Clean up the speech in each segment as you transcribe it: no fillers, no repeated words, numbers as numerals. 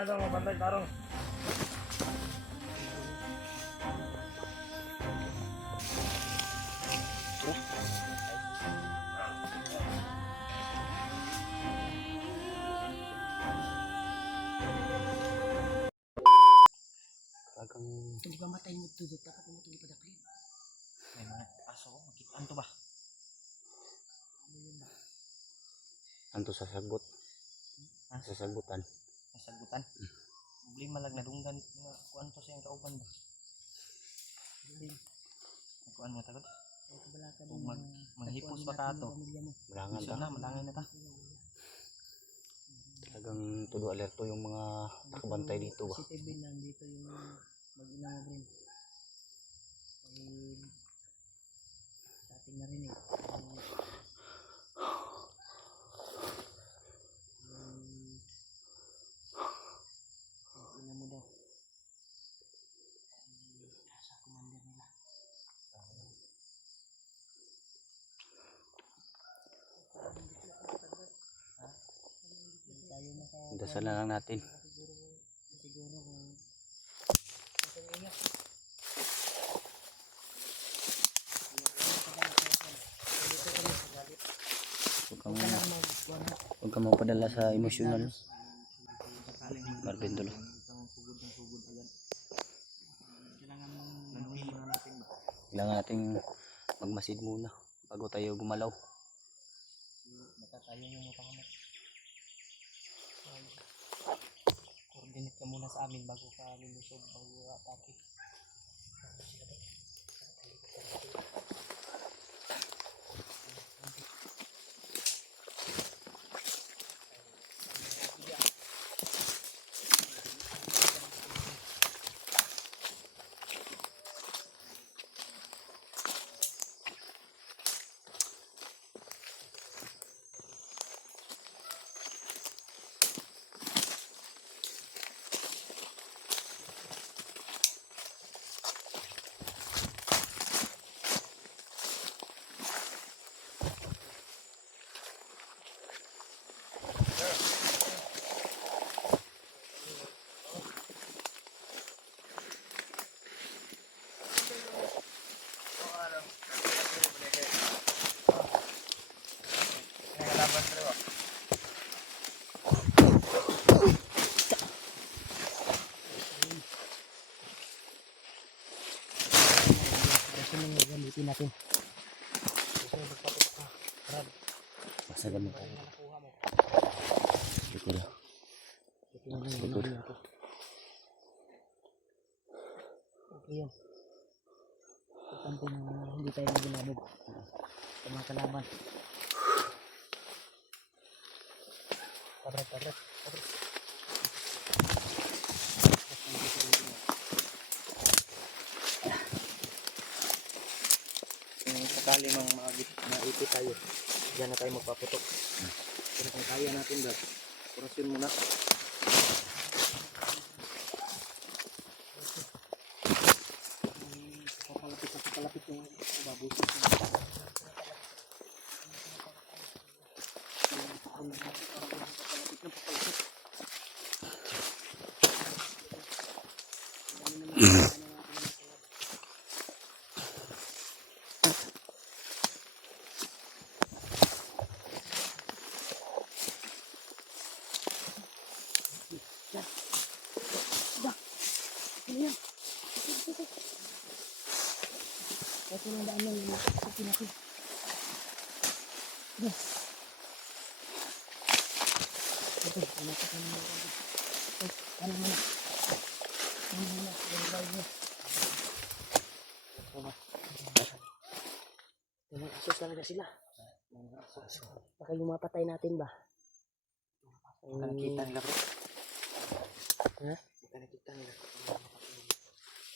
Mabantay tarong. Hindi ba matay mo ito? Dapat mo ito ipadaklin. May mga aso ko, makitaan to ba? Anto sa sagbot. Sa sagbutan. Nasagutan. Problema lang nadunggan nga kuan to sa iyang kauban ba? Kuan mo tagod? Kung manghipos pa ka to. Malangan Iso ta. na, malangay na ta. Talagang todo alerto yung mga nakabantay dito ba. Si TV nandito yung mag-ina mo rin. Sa ating narinig. Mag-ina mo daw. Sa commander nila. Dasal na lang natin. Siguro kung Huwag ka mapadala sa emosyonal. Marvin tulo. Kailangan nating magmasid muna bago tayo gumalaw. Baka tayo yung mapakamot. Coordinate ka muna sa amin bago ka lulusog, bago ka atake. gamitin natin. Masagan mo. Likod na. Likod. Okay yan. Importante na hindi tayo maginabog sa mga kalaban. Tabret. Kung sakali mang maipit tayo, diyan na tayo magpaputok. Pero kung kaya natin ba, kurasyon muna. Papalapit yung babusok. Ito na daan lang yung sakin natin. Ito, ano sa kanina mo? Ano muna? Mga asos talaga sila. Baka yung mapatay natin ba? Baka nakita nila bro. Ha? Baka nakita nila.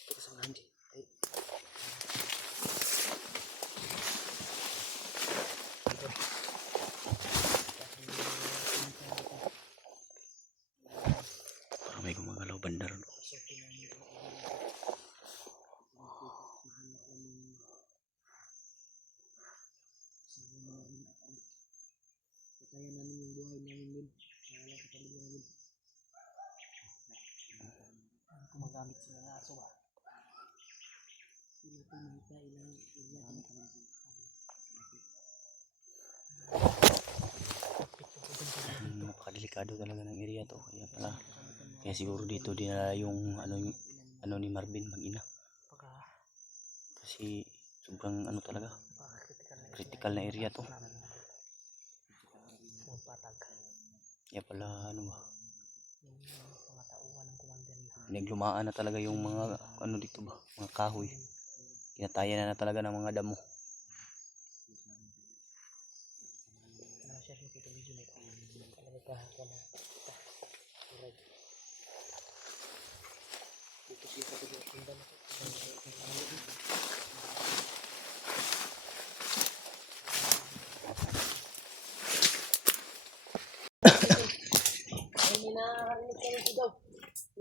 Ito kasamahan dyan. Ay. Parang may gumagalaw bandar. Kaya namin yung buhay namin din. Wala sa kalimutan. gamit sila ng aso ba? Hindi natin makita ilang area. Napakadelikado talaga ng area to. Kaya siguro dito dinala yung ano ni Marvin mag-ina. Kasi sobrang ano talaga. Critical na area to. Kaya pala ano ba? Pinaglumaan na talaga yung mga ano dito ba? Mga kahoy. Kinatayan na talaga ng mga damo.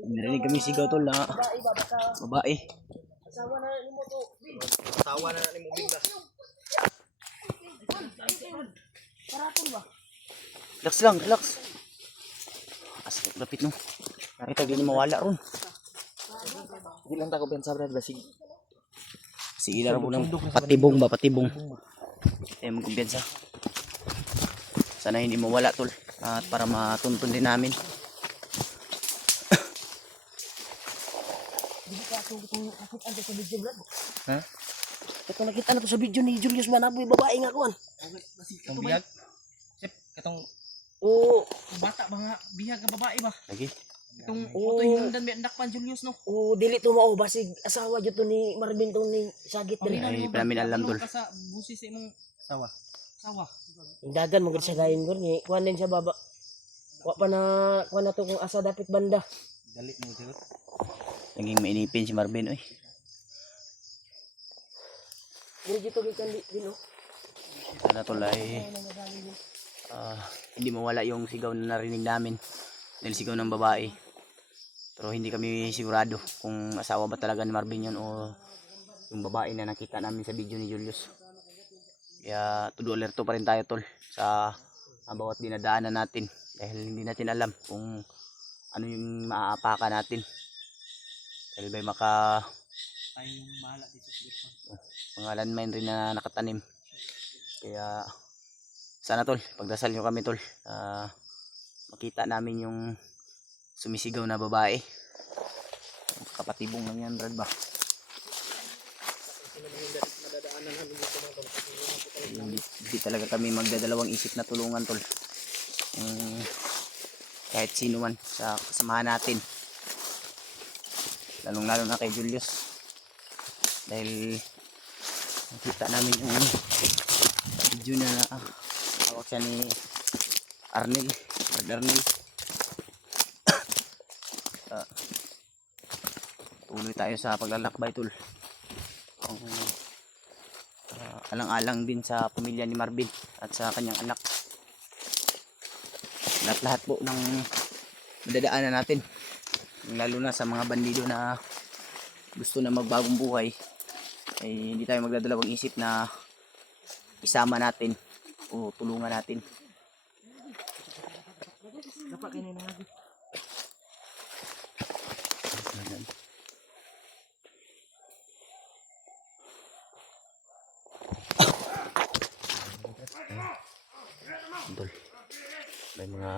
Narinig kami sigaw tol na babae. Asawa na ni mo to. Asawa na ni mo bigla. Paraton ba? Relax lang, relax. Asal lapit no. Nakita gini mawala ron. Di lang ta ko bensa brad basig. Sige lang po ng patibong ba, patibong. Eh magkumpiyansa. Sana hindi mawala tol. At para matuntun din namin. Hindi ka itong nakita sa video brad. Ha? Ito nakita na to sa video ni Julius Manaboy, babae nga kuan. Itong bihag. Sip, katong Oo. bata ba nga bihag nga babae ba? Lagi. Itong Oo. ito yung dan may anak pa Julius no. Oo, dili to mao basig asawa jud to ni Marvin tong ni Sagit dali. Ay, pa namin alam, tol. Ka sa busis sa imong sawa. Sawa. Ang dagan mo gud sa gayon gud ni kuan din sa baba. Wa pa na kuan na to kung asa dapit banda. Dali mo jud. Naging mainipin si Marvin oy. Dili jud to gikan din no. Sana tol ay hindi mawala yung sigaw na narinig namin. Dahil sigaw ng babae. Pero hindi kami sigurado kung asawa ba talaga ni Marvin yun o yung babae na nakita namin sa video ni Julius. Kaya todo alerto pa rin tayo tol sa bawat dinadaanan natin. Dahil hindi natin alam kung ano yung maaapakan natin. Dahil may Tayong bahala dito sa likod. mga landmine rin na nakatanim. Kaya sana tol, pagdasal nyo kami tol. Makita namin yung sumisigaw na babae. Kapatibong lang yan Brad ba? Hindi talaga kami magdadalawang isip na tulungan tol. Kahit sino man sa kasamahan natin. Lalong lalo na kay Julius. Dahil nakita namin yung video na hawak siya ni Arnel. Arnel. Tuloy tayo sa paglalakbay tol. Alang-alang din sa pamilya ni Marvin at sa kanyang anak. Lahat po ng madadaanan natin. Lalo na sa mga bandido na gusto na magbagong buhay ay hindi tayo magdadalawang isip na isama natin o tulungan natin. Dapat kini na lagi. Tol. May mga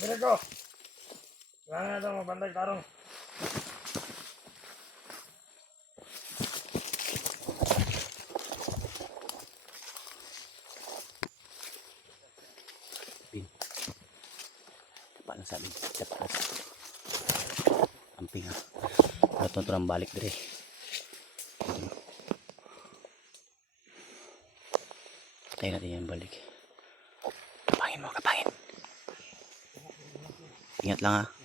Diretso. Kailangan na ito magbantay tarong. Dapat na sabi. Dapat na sabi. Amping ha. Ito ang balik dire. Tayo natin yan balik. Kapangin mo, kapangin. Ingat lang ha.